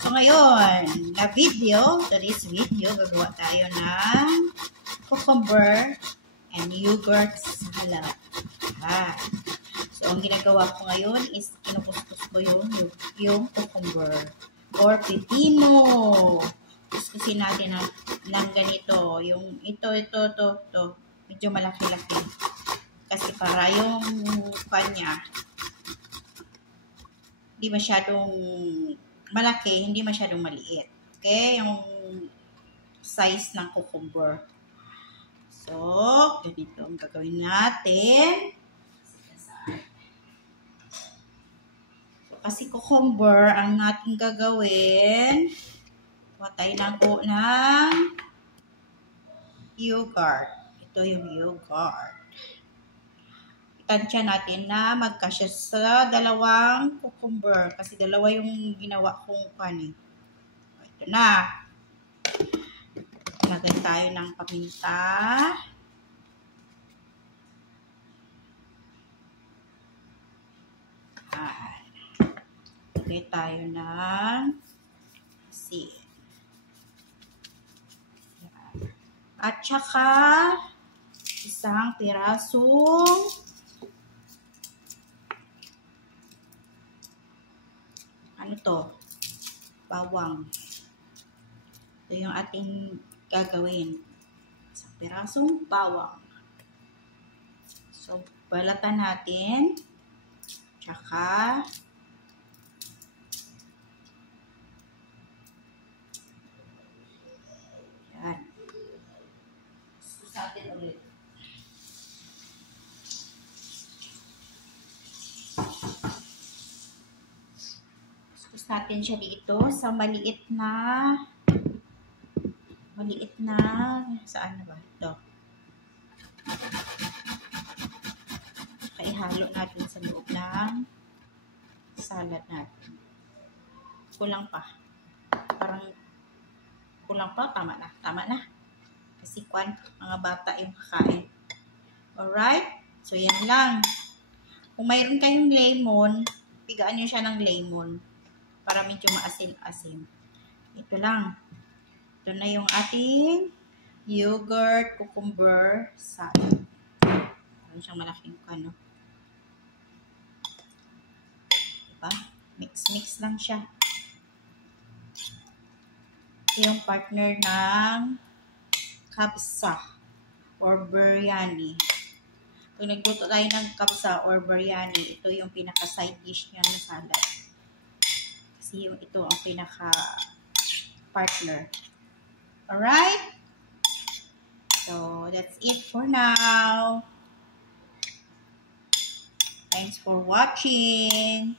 So ngayon, today's video, gagawa tayo ng cucumber and yogurt salad. So ang ginagawa ko ngayon is kinukuskus ko yung cucumber or pepino. Kuskusin natin ng ganito. Yung ito. Medyo malaki-laki. Kasi para yung kanya, hindi masyadong malaki, hindi masyadong maliit. Okay? Yung size ng cucumber. So, ganito ang gagawin natin. So, kasi cucumber ang ating gagawin. Matay lang po ng yogurt. Ito yung yogurt. Itansya natin na magkasya sa dalawang cucumber. Kasi dalawa yung ginawa kong kanin. Ito na. Lagay tayo ng paminta. Lagay tayo ng asin. At saka isang pirasong bawang. Ito yung ating gagawin. Isang pirasong bawang. So, balatan natin. Tsaka yan. Sa atin ulit. Natin siya dito sa maliit na saan na ba? Ito. Kaihalo natin sa loob ng salad natin. Kulang pa. Parang kulang pa. Tama na. Kasi mga bata yung kakain. Alright? So, yan lang. Kung mayroon kayong lemon, pigaan nyo siya ng lemon. Para medyo maasim-asim. Ito lang. Ito na yung ating yogurt cucumber salad. Meron siyang malaking kano. Diba? Mix lang siya. Ito yung partner ng kapsa or biryani. Kung nagluto tayo ng kapsa or biryani, ito yung pinaka-side dish niya na salad. Ito ang pinaka-partner. Alright? So, that's it for now. Thanks for watching.